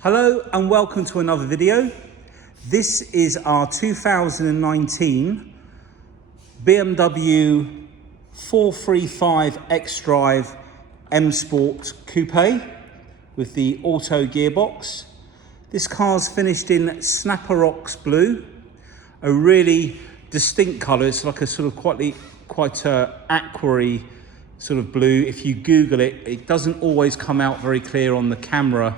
Hello and welcome to another video. This is our 2019 BMW 435 Xdrive M Sport Coupe with the auto gearbox. This car's finished in Snapper Rocks blue, a really distinct colour. It's like a sort of quite aqua-y sort of blue. If you Google it, it doesn't always come out very clear on the camera.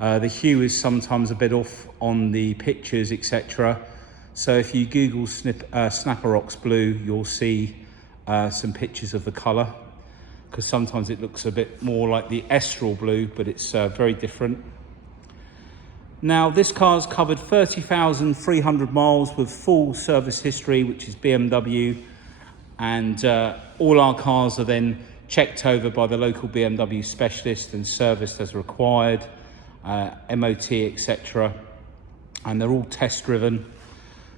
The hue is sometimes a bit off on the pictures, etc. So if you Google Snapper Rocks blue, you'll see some pictures of the colour, because sometimes it looks a bit more like the Estral blue, but it's very different. Now, this car's covered 30,300 miles with full service history, which is BMW, and all our cars are then checked over by the local BMW specialist and serviced as required. MOT, etc., and they're all test driven.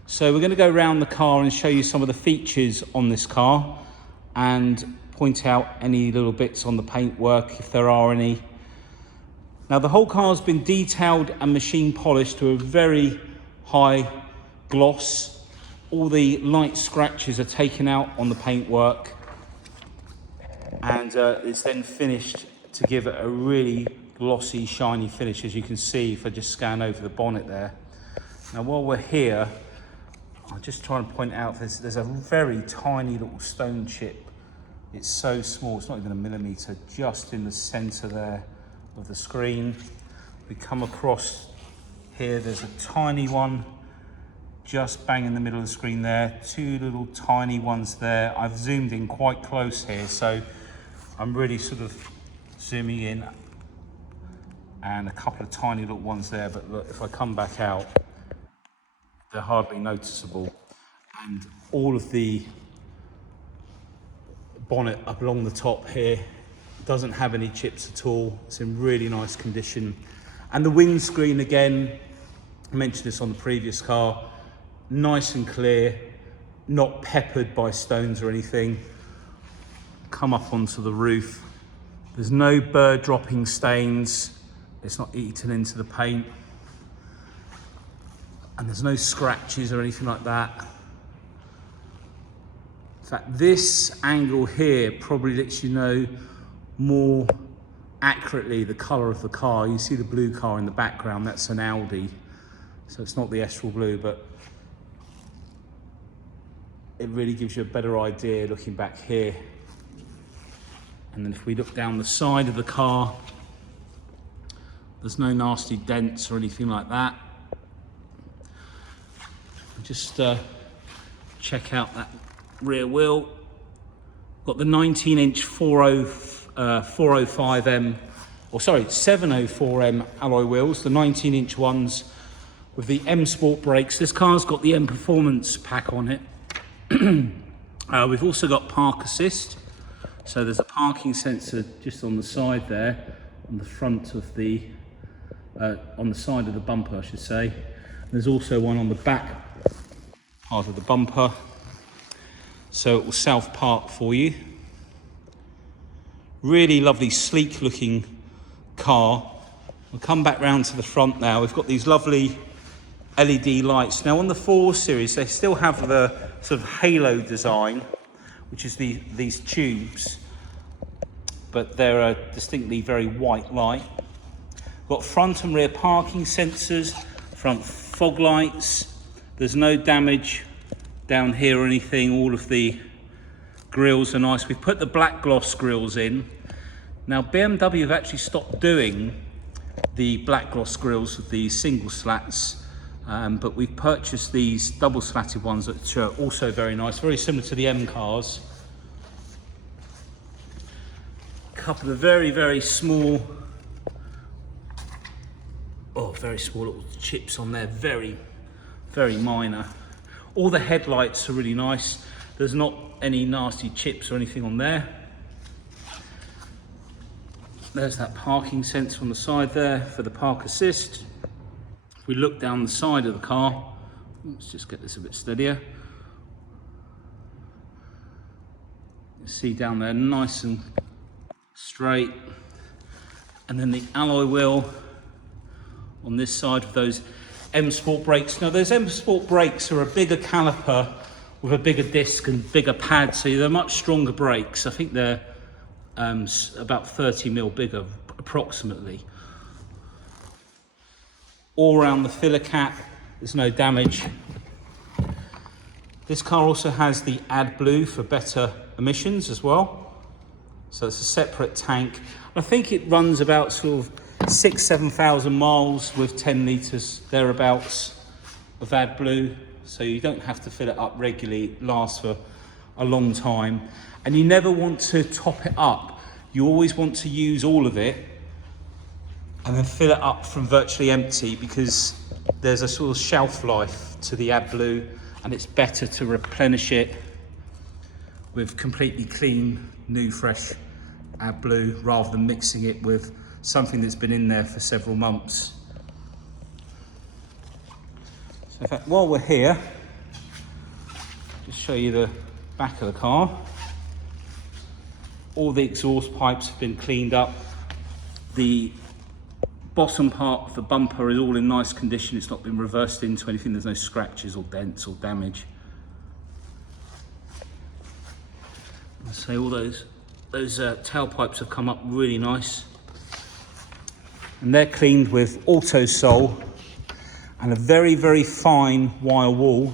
So we're going to go around the car and show you some of the features on this car and point out any little bits on the paintwork if there are any. Now, the whole car has been detailed and machine polished to a very high gloss. All the light scratches are taken out on the paintwork, and it's then finished to give it a really glossy, shiny finish, as you can see if I just scan over the bonnet there. Now, while we're here, I'll just try and point out there's a very tiny little stone chip. It's so small, it's not even a millimetre, just in the centre there of the screen. We come across here, there's a tiny one just bang in the middle of the screen there, two little tiny ones there. I've zoomed in quite close here, so I'm really sort of zooming in, and a couple of tiny little ones there, but look, if I come back out, they're hardly noticeable. And all of the bonnet up along the top here doesn't have any chips at all. It's in really nice condition. And the windscreen, again, I mentioned this on the previous car, nice and clear, not peppered by stones or anything. Come up onto the roof. There's no bird dropping stains. It's not eaten into the paint, and there's no scratches or anything like that. In fact, this angle here probably lets you know more accurately the colour of the car. You see the blue car in the background, that's an Audi, so it's not the Estral blue, but it really gives you a better idea looking back here. And then if we look down the side of the car, there's no nasty dents or anything like that. Just check out that rear wheel. Got the 19-inch 704M alloy wheels, the 19-inch ones with the M Sport brakes. This car's got the M Performance pack on it. We've also got park assist. So there's a parking sensor just on the side there, on the front of the on the side of the bumper, I should say. There's also one on the back part of the bumper, so it will self-park for you. Really lovely, sleek looking car. We'll come back round to the front now. We've got these lovely LED lights. Now, on the 4 Series, they still have the sort of halo design, which is these tubes, but they're a distinctly very white light. Got front and rear parking sensors, front fog lights. There's no damage down here or anything. All of the grills are nice. We've put the black gloss grills in. Now, BMW have actually stopped doing the black gloss grills with the single slats, but we've purchased these double slatted ones, which are also very nice, very similar to the M cars. A couple of very, very small, very small little chips on there, very, very minor. All the headlights are really nice. There's not any nasty chips or anything on there. There's that parking sensor on the side there for the park assist. If we look down the side of the car, let's just get this a bit steadier. You see down there, nice and straight. And then the alloy wheel on this side with those M Sport brakes. Now those M Sport brakes are a bigger caliper with a bigger disc and bigger pad, so they're much stronger brakes. I think they're about 30 mil bigger approximately. All around the filler cap, there's no damage. This car also has the AdBlue for better emissions as well. So it's a separate tank. I think it runs about sort of 6,000–7,000 miles with 10 litres thereabouts of AdBlue. So you don't have to fill it up regularly. It lasts for a long time. And you never want to top it up. You always want to use all of it and then fill it up from virtually empty, because there's a sort of shelf life to the AdBlue, and it's better to replenish it with completely clean, new, fresh AdBlue rather than mixing it with something that's been in there for several months. So in fact, while we're here, just show you the back of the car. All the exhaust pipes have been cleaned up. The bottom part of the bumper is all in nice condition. It's not been reversed into anything. There's no scratches or dents or damage. So all those tailpipes have come up really nice. And they're cleaned with auto sole and a very, very fine wire wool,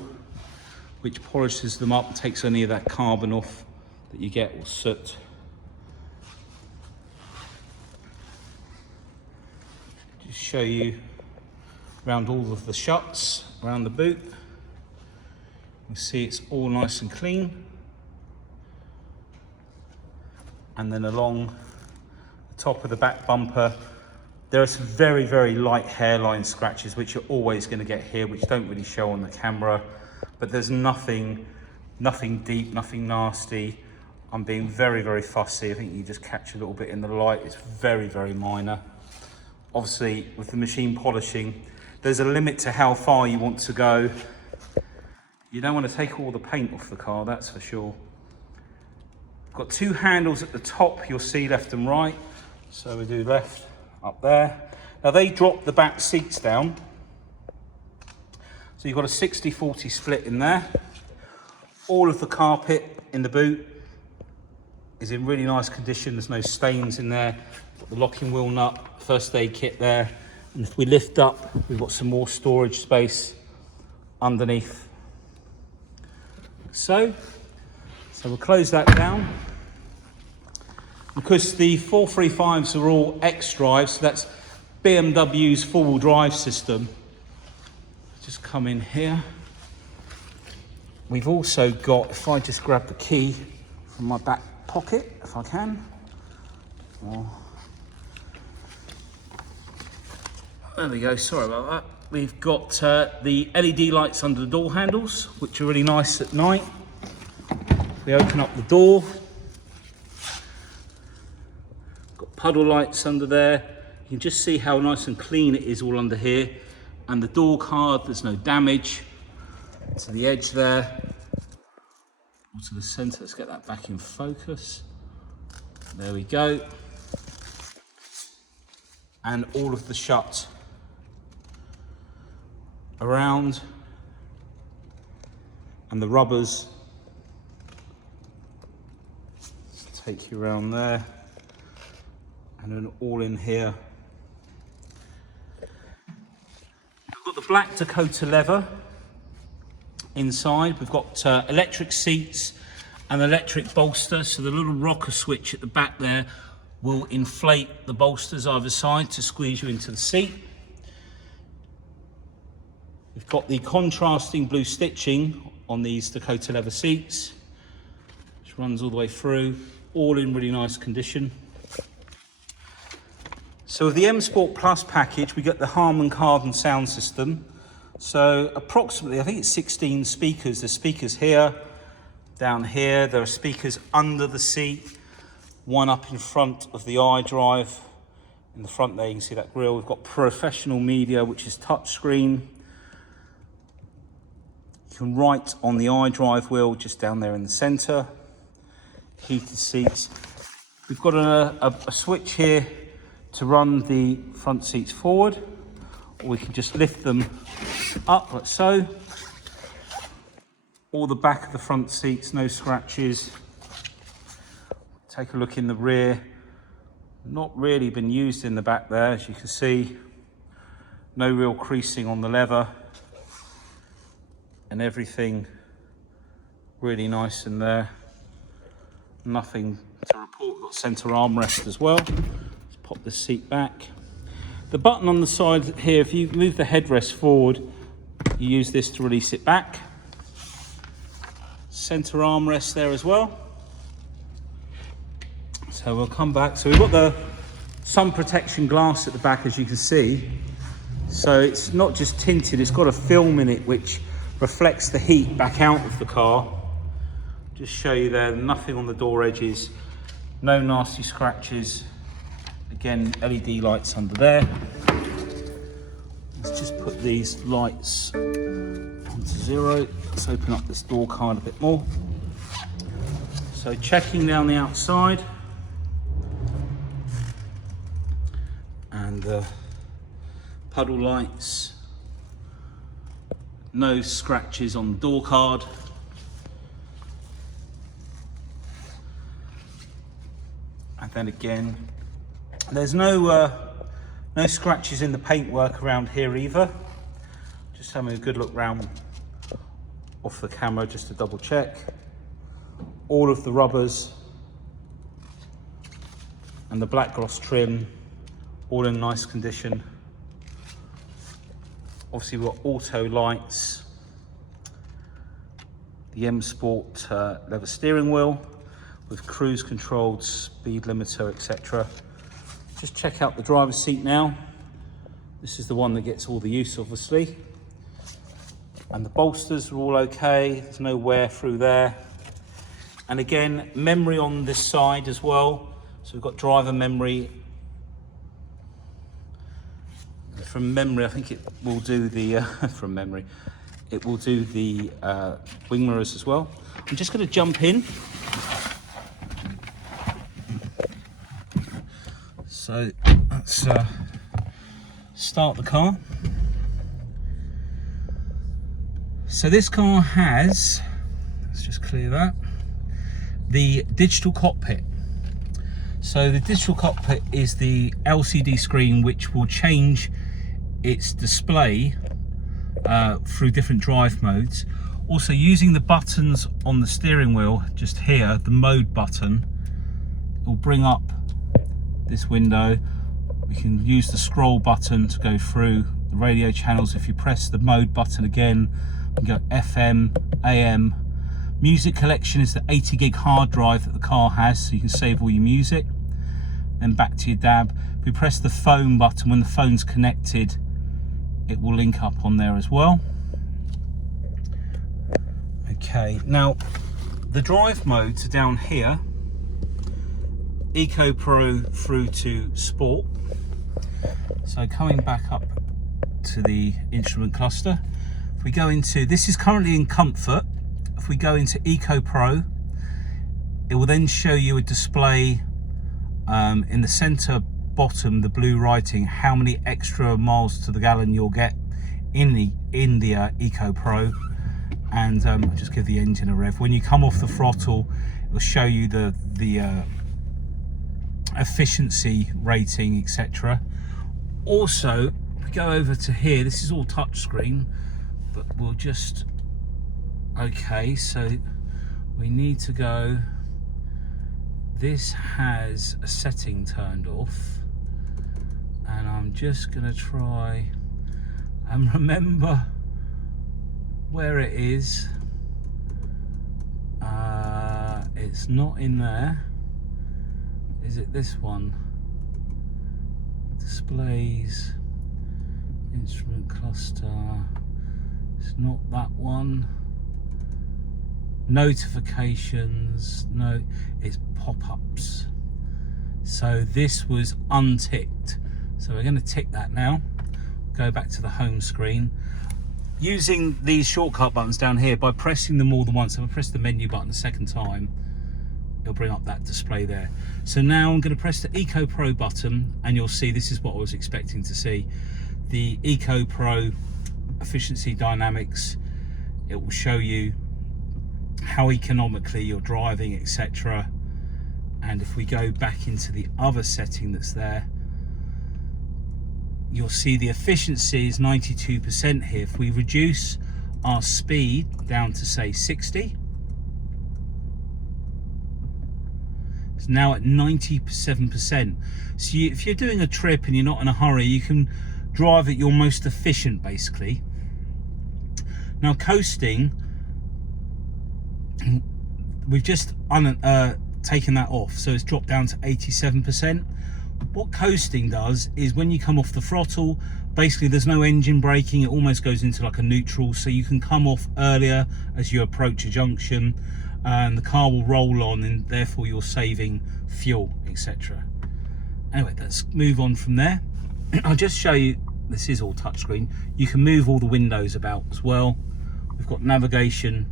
which polishes them up and takes any of that carbon off that you get, or soot. Just show you around all of the shuts around the boot. You see it's all nice and clean. And then along the top of the back bumper, there are some very, very light hairline scratches, which you're always going to get here, which don't really show on the camera. But there's nothing deep, nothing nasty. I'm being very, very fussy. I think you just catch a little bit in the light. It's very, very minor. Obviously, with the machine polishing, there's a limit to how far you want to go. You don't want to take all the paint off the car, that's for sure. Got two handles at the top, you'll see left and right. So we do left, up there. Now they drop the back seats down. So you've got a 60-40 split in there. All of the carpet in the boot is in really nice condition. There's no stains in there. Got the locking wheel nut, first aid kit there. And if we lift up, we've got some more storage space underneath. So we'll close that down. Because the 435s are all Xdrive, so that's BMW's four-wheel drive system. Just come in here. We've also got, if I just grab the key from my back pocket, if I can. There we go, sorry about that. We've got the LED lights under the door handles, which are really nice at night. We open up the door. Got puddle lights under there. You can just see how nice and clean it is all under here. And the door card, there's no damage to the edge there or to the center. Let's get that back in focus. There we go. And all of the shuts around, and the rubbers. Let's take you around there, and then all in here. We've got the black Dakota leather inside. We've got electric seats and electric bolster, so the little rocker switch at the back there will inflate the bolsters either side to squeeze you into the seat. We've got the contrasting blue stitching on these Dakota leather seats, which runs all the way through, all in really nice condition. So with the M Sport Plus package, we get the Harman Kardon sound system. So approximately, I think it's 16 speakers. There's speakers here, down here. There are speakers under the seat, one up in front of the iDrive. In the front there, you can see that grille. We've got professional media, which is touchscreen. You can write on the iDrive wheel just down there in the center. Heated seats. We've got a switch here to run the front seats forward or we can just lift them up like so. All the back of the front seats, no scratches. Take a look in the rear. Not really been used in the back there, as you can see. No real creasing on the leather. And everything really nice in there. Nothing to report. We've got centre armrest as well. Let's pop the seat back. The button on the side here, if you move the headrest forward, you use this to release it back. Centre armrest there as well. So we'll come back. So we've got the sun protection glass at the back, as you can see. So it's not just tinted, it's got a film in it which reflects the heat back out of the car. Just show you there, nothing on the door edges, no nasty scratches. Again, LED lights under there. Let's just put these lights onto 0. Let's open up this door card a bit more. So checking down the outside. And the puddle lights. No scratches on the door card. And then again, there's no scratches in the paintwork around here either. Just having a good look round off the camera just to double check. All of the rubbers and the black gloss trim, all in nice condition. Obviously we've got auto lights, the M Sport leather steering wheel with cruise controlled speed limiter, etc. Just check out the driver's seat now. This is the one that gets all the use, obviously. And the bolsters are all okay, there's no wear through there. And again, memory on this side as well. So we've got driver memory. From memory, I think it will do the, from memory, it will do the wing mirrors as well. I'm just going to jump in. So let's start the car. So this car has, let's just clear that, the digital cockpit. So the digital cockpit is the LCD screen which will change its display through different drive modes. Also, using the buttons on the steering wheel just here, the mode button, it will bring up this window. We can use the scroll button to go through the radio channels. If you press the mode button again, we can go FM, AM. Music collection is the 80 gig hard drive that the car has, so you can save all your music. Then back to your DAB. If we press the phone button, when the phone's connected, it will link up on there as well. Okay, now the drive modes are down here. Eco Pro through to Sport. So coming back up to the instrument cluster, if we go into, this is currently in Comfort. If we go into Eco Pro, it will then show you a display in the center bottom, the blue writing, how many extra miles to the gallon you'll get in the Eco Pro. And I'll just give the engine a rev. When you come off the throttle, it will show you the efficiency rating, etc. Also, if we go over to here, this is all touch screen, but we'll just, okay, so we need to go, this has a setting turned off, and I'm just gonna try and remember where it is. It's not in there. Is it this one? Displays, instrument cluster. It's not that one. Notifications, no, it's pop-ups. So this was unticked. So we're going to tick that now. Go back to the home screen. Using these shortcut buttons down here, by pressing them all the once, if I press the menu button a second time, it'll bring up that display there. So now I'm going to press the Eco Pro button, and you'll see this is what I was expecting to see. the Eco Pro efficiency dynamics. It will show you how economically you're driving, etc. And if we go back into the other setting that's there, you'll see the efficiency is 92% here. If we reduce our speed down to say 60, it's now at 97%. So if you're doing a trip and you're not in a hurry, you can drive at your most efficient, basically. Now coasting, we've just taken that off, so it's dropped down to 87%. What coasting does is when you come off the throttle, basically there's no engine braking, it almost goes into like a neutral, so you can come off earlier as you approach a junction, and the car will roll on, and therefore you're saving fuel, etc. Anyway, let's move on from there. I'll just show you, this is all touchscreen. You can move all the windows about as well. We've got navigation.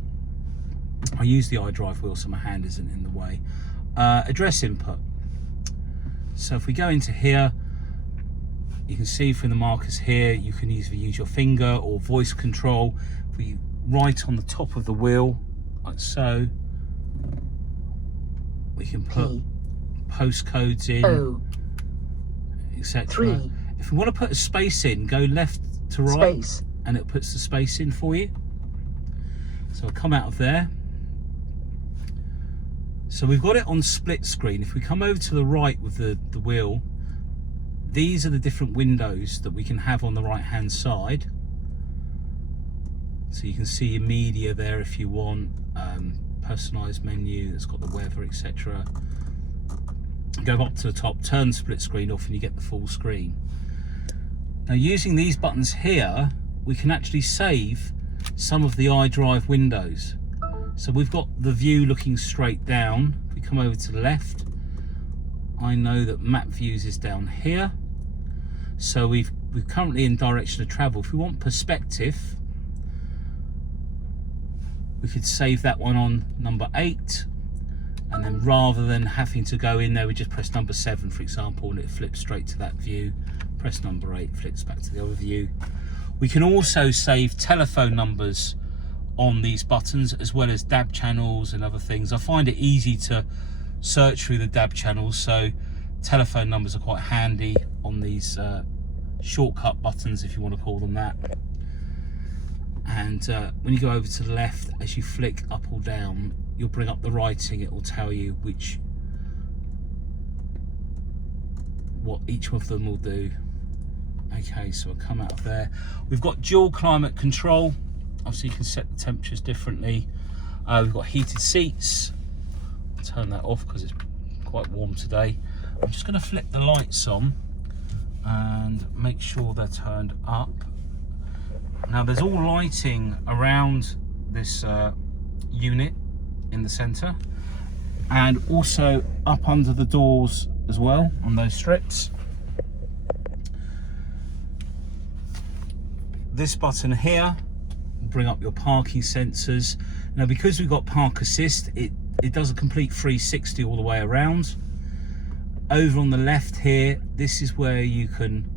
I use the Idrive wheel so my hand isn't in the way. Address input. So if we go into here, you can see from the markers here, you can either use your finger or voice control. If we write on the top of the wheel, like so, we can put postcodes in, etc. If we want to put a space in, go left to right, and it puts the space in for you. So I'll come out of there. So we've got it on split screen. If we come over to the right with the wheel, these are the different windows that we can have on the right hand side. So you can see your media there if you want, personalized menu that's got the weather, etc. Go up to the top, turn split screen off, and you get the full screen. Now using these buttons here, we can actually save some of the Idrive windows. So we've got the view looking straight down. If we come over to the left, I know that map views is down here. So we're currently in direction of travel. If we want perspective, we could save that one on number 8, and then rather than having to go in there, we just press number 7, for example, and it flips straight to that view. Press number 8, flips back to the other view. We can also save telephone numbers on these buttons, as well as DAB channels and other things. I find it easy to search through the DAB channels, so telephone numbers are quite handy on these shortcut buttons, if you want to call them that. And when you go over to the left, as you flick up or down, you'll bring up the writing. It will tell you what each of them will do. Okay, so I'll come out of there. We've got dual climate control. Obviously you can set the temperatures differently. We've got heated seats. I'll turn that off because it's quite warm today. I'm just going to flip the lights on and make sure they're turned up. Now there's all lighting around this unit in the center, and also up under the doors as well on those strips. This button here will bring up your parking sensors. Now because we've got park assist, it does a complete 360 all the way around. Over on the left here, this is where you can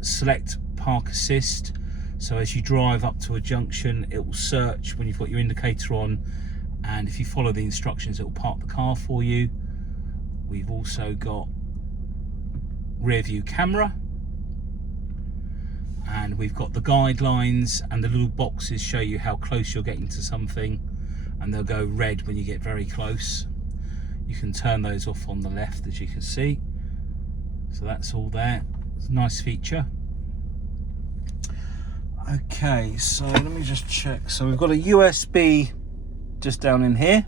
select park assist. So as you drive up to a junction, it will search when you've got your indicator on, and if you follow the instructions, it will park the car for you. We've also got rear view camera, and we've got the guidelines, and the little boxes show you how close you're getting to something, and they'll go red when you get very close. You can turn those off on the left, as you can see. So that's all there. It's a nice feature. Okay, so let me just check. So we've got a USB just down in here.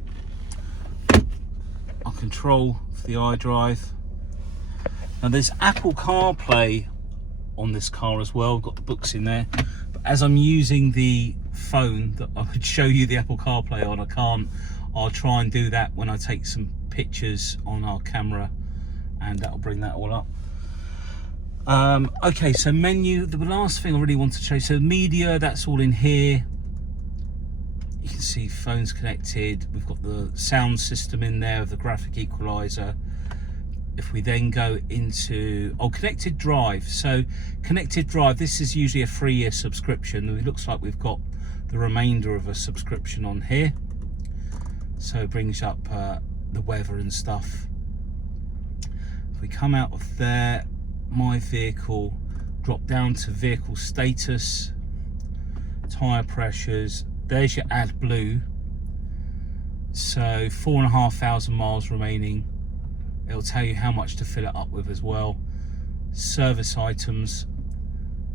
Our control for the Idrive. Now there's Apple Carplay on this car as well. I've got the books in there. But as I'm using the phone that I would show you the Apple CarPlay on, I can't. I'll try and do that when I take some pictures on our camera, and that'll bring that all up. Okay, so menu, the last thing I really want to show you, so media, that's all in here. You can see phones connected. We've got the sound system in there, the graphic equalizer. if we then go into connected drive, so connected drive, this is usually a 3-year subscription. It looks like we've got the remainder of a subscription on here, so it brings up the weather and stuff. If we come out of there, my vehicle, drop down to vehicle status, tire pressures, there's your AdBlue, so 4,500 miles remaining. It'll tell you how much to fill it up with as well. Service items,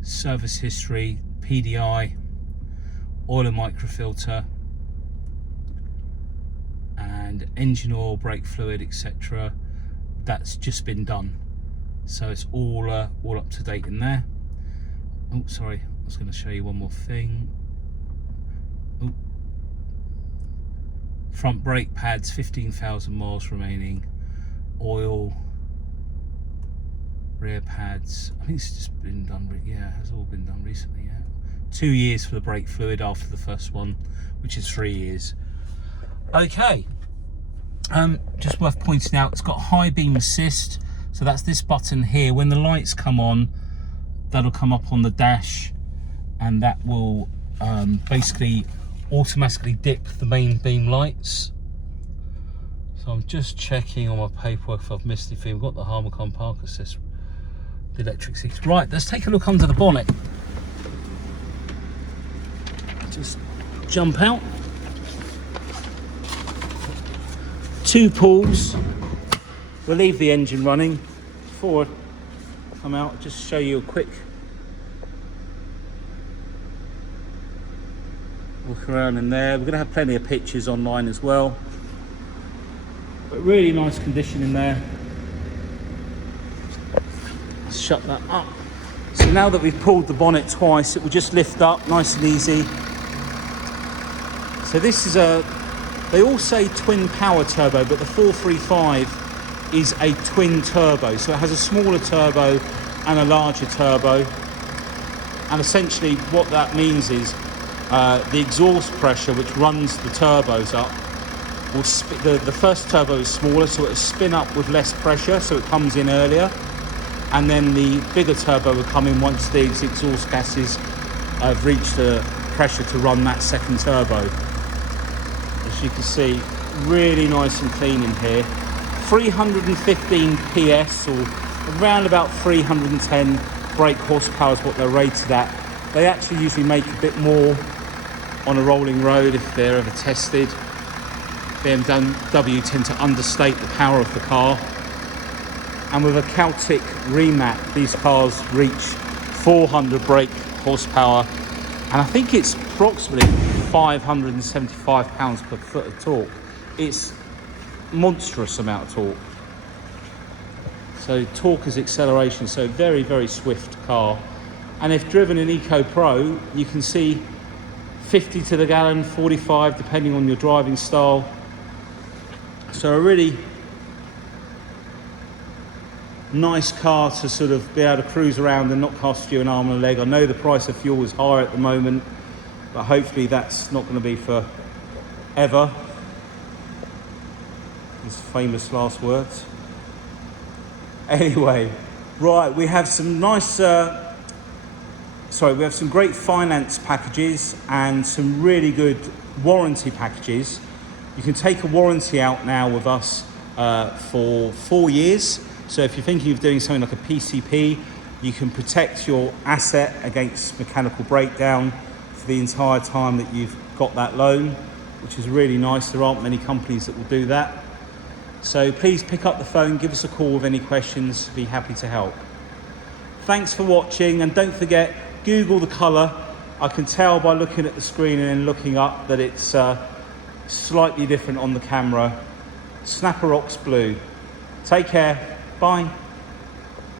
service history, PDI, oil and microfilter, and engine oil, brake fluid, etc. That's just been done, so it's all up to date in there. Oh, sorry, I was going to show you one more thing. Oh. Front brake pads, 15,000 miles remaining. Oil, rear pads, I think it's just been done, yeah, it's all been done recently, yeah. 2 years for the brake fluid after the first one, which is 3 years. Okay, just worth pointing out, it's got high beam assist, so that's this button here. When the lights come on, that'll come up on the dash, and that will basically automatically dip the main beam lights. So I'm just checking on my paperwork if I've missed anything. We've got the Harmacon Park Assist, the electric seats. Right, let's take a look under the bonnet. Just jump out. 2 pulls. We'll leave the engine running. Forward, come out, just show you a quick look around in there. We're going to have plenty of pictures online as well. But really nice condition in there. Let's shut that up. So now that we've pulled the bonnet twice, it will just lift up nice and easy. So this is they all say twin power turbo, but the 435 is a twin turbo. So it has a smaller turbo and a larger turbo. And essentially what that means is the exhaust pressure, which runs the turbos up, will the first turbo is smaller, so it'll spin up with less pressure, so it comes in earlier, and then the bigger turbo will come in once these exhaust gases have reached the pressure to run that second turbo. As you can see, really nice and clean in here. 315 PS, or around about 310 brake horsepower is what they're rated at. They actually usually make a bit more on a rolling road if they're ever tested. BMW tend to understate the power of the car. And with a Celtic remat, these cars reach 400 brake horsepower, and I think it's approximately 575 pounds per foot of torque. It's monstrous amount of torque. So torque is acceleration, so very, very swift car. And if driven in Eco Pro, you can see 50 to the gallon, 45, depending on your driving style. So a really nice car to sort of be able to cruise around and not cost you an arm and a leg. I know the price of fuel is higher at the moment, but hopefully that's not going to be for ever. His famous last words. Anyway, right, we have some nice, we have some great finance packages and some really good warranty packages. You can take a warranty out now with us for 4 years. So if you're thinking of doing something like a PCP, you can protect your asset against mechanical breakdown for the entire time that you've got that loan, which is really nice. There aren't many companies that will do that. So please pick up the phone, give us a call with any questions, be happy to help. Thanks for watching, and don't forget, Google the colour. I can tell by looking at the screen and then looking up that it's slightly different on the camera. Snapper Rocks Blue. Take care. Bye.